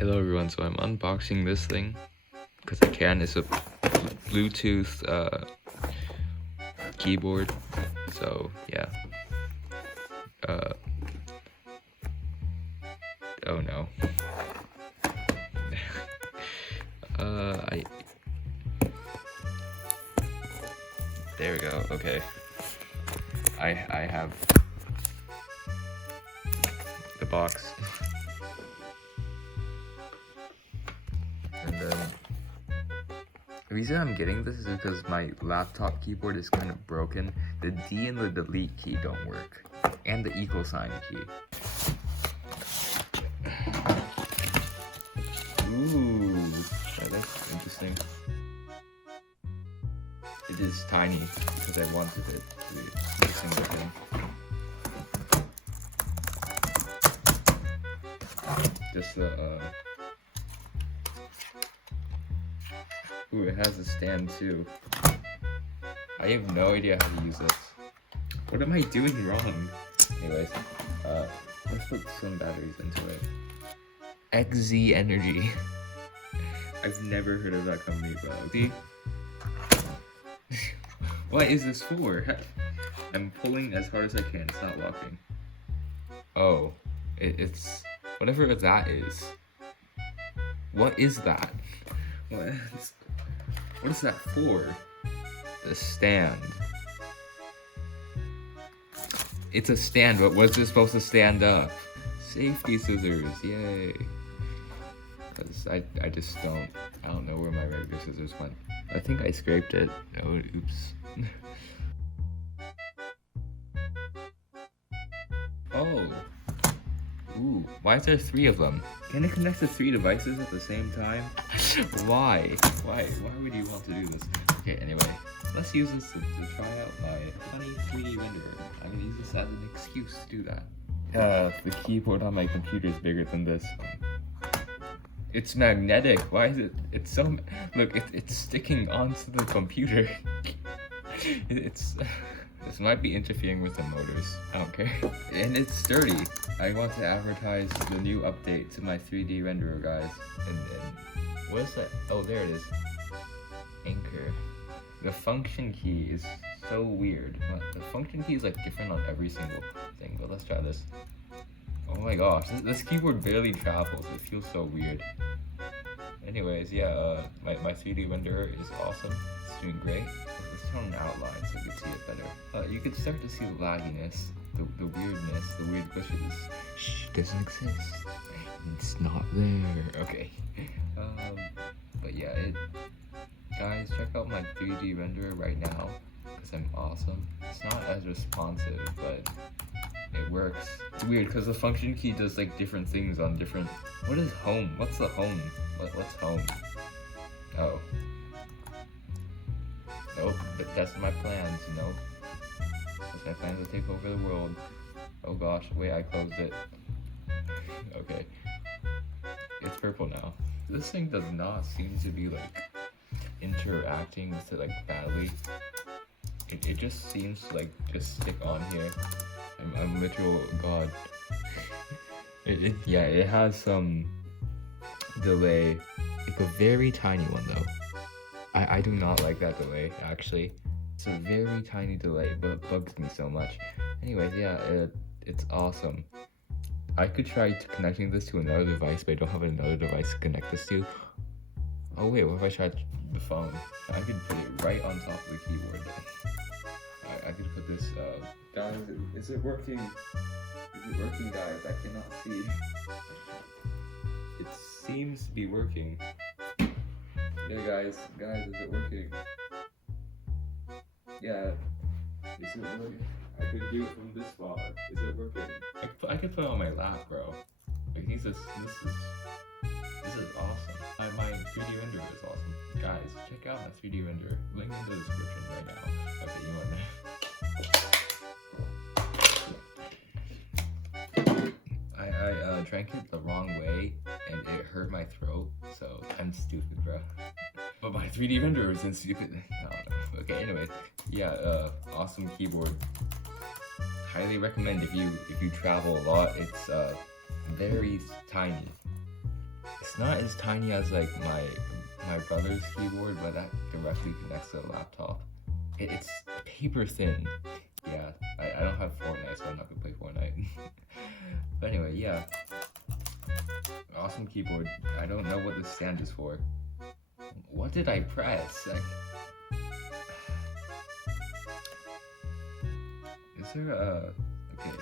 Hello everyone, so I'm unboxing this thing because I can. It's a Bluetooth keyboard, so yeah. Oh no. There we go. Okay. I have the box. And then the reason I'm getting this is because my laptop keyboard is kind of broken. The D and the delete key don't work, and the equal sign key. Ooh, that's interesting. It is tiny because I wanted it to be a single thing. Just the ooh, it has a stand too. I have no idea how to use this. What am I doing wrong? Anyways, let's put some batteries into it. XZ Energy. I've never heard of that company, but see? What is this for? I'm pulling as hard as I can. It's not walking. Oh, it's whatever that is. What is that? What is that for? The stand. It's a stand, but was it supposed to stand up? Safety scissors, yay. Cause I don't know where my regular scissors went. I think I scraped it. Oh, oops. Oh. Ooh, why is there 3 of them? Can it connect to 3 devices at the same time? Why? Why would you want to do this? Okay, anyway, let's use this to try out my funny 3D renderer. I'm gonna use this as an excuse to do that. The keyboard on my computer is bigger than this one. It's magnetic. Why is it? It's so. Look, it's sticking onto the computer. This might be interfering with the motors. I don't care. And it's sturdy. I want to advertise the new update to my 3D renderer, guys. And what is that? Oh, there it is. Anker. The function key is so weird. The function key is like different on every single thing. But let's try this. Oh my gosh, this keyboard barely travels. It feels so weird. Anyways, yeah, my 3D renderer is awesome. It's doing great. Let's turn on outline so you can see it better. You can start to see the lagginess, the weirdness, the weird glitches. Shh, doesn't exist. It's not there. Okay. But yeah, guys, check out my 3D renderer right now because I'm awesome. It's not as responsive, but it works. It's weird because the function key does like different things on different. What is home? What's the home? What's home? Oh. Nope, but that's my plans, you know? That's my plans to take over the world. Oh gosh, wait, I closed it. Okay. It's purple now. This thing does not seem to be like interacting with it like badly. It just seems to like just stick on here. I'm literal god. Yeah, it has some delay, like a very tiny one though. I do not like that delay actually. It's a very tiny delay, but it bugs me so much. Anyways, yeah, it's awesome. I could try connecting this to another device, but I don't have another device to connect this to. Oh wait, what if I tried the phone? I could put it right on top of the keyboard. I could put this, guys, is it working? Is it working, guys? I cannot see. It seems to be working. Yeah, guys, is it working? Yeah, is it working? I could do it from this far. Is it working? I could put it on my lap, bro. Like, this is awesome. My 3D renderer is awesome. Guys, check out my 3D renderer. Link in the description right now. Okay, you want that? I drank it the wrong way, and it hurt my throat, so I'm stupid, bro. But my 3D renderer isn't stupid. I don't know. Okay, anyways, yeah, awesome keyboard. Highly recommend if you travel a lot. It's very tiny. It's not as tiny as like my brother's keyboard, but that directly connects to the laptop. It's paper thin. Yeah, I don't have Fortnite, so I'm not gonna play Fortnite. But anyway, yeah. Awesome keyboard. I don't know what this stand is for. What did I press? Is there a... Okay.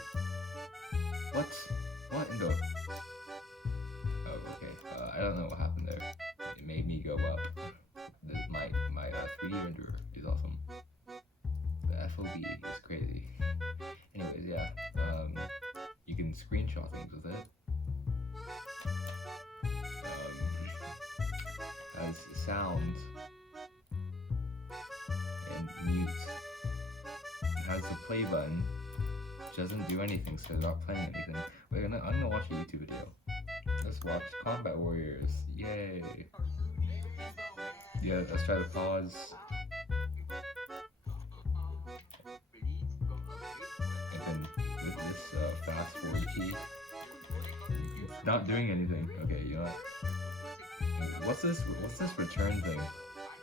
What in the... Oh, okay. I don't know what happened there. It made me go up. My 3D renderer is awesome. The FOV is crazy. Anyways, yeah. You can screenshot things with it. Has sounds and mute. It has the play button, which doesn't do anything, so they're not playing anything. Wait, I'm gonna watch a YouTube video. Let's watch Combat Warriors. Yay! Yeah, let's try to pause. And then with this fast forward key, it's not doing anything. Okay, you know what? What's this return thing?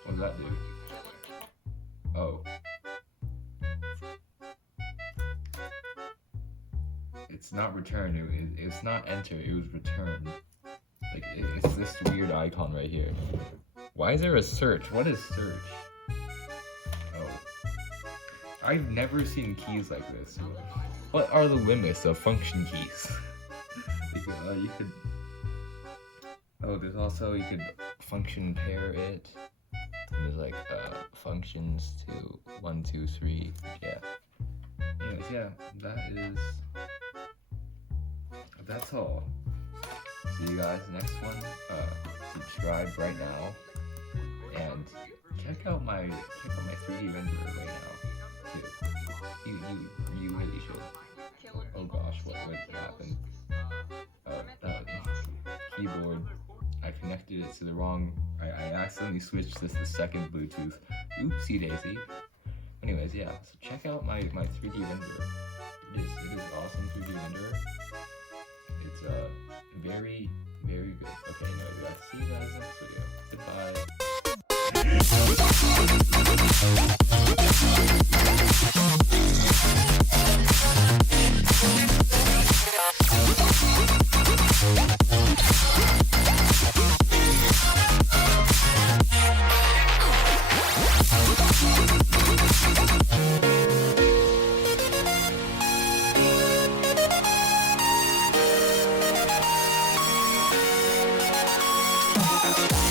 What does that do? Oh. It's not return, it's not enter, it was return. Like, it's this weird icon right here. Why is there a search? What is search? Oh. I've never seen keys like this. What are the limits of function keys? You could... Oh, there's also, you could function pair it. And there's like functions to 1, 2, 3. Yeah. Anyways, yeah, that's all. See you guys next one. Subscribe right now, and check out my 3D renderer right now too. You really should. Oh gosh, what happened? Keyboard. I connected it to the wrong. I accidentally switched this to second Bluetooth. Oopsie daisy. Anyways, yeah. So check out my 3D renderer. It is awesome 3D renderer. It's very good. Okay, no, guys. See you guys next video. Goodbye.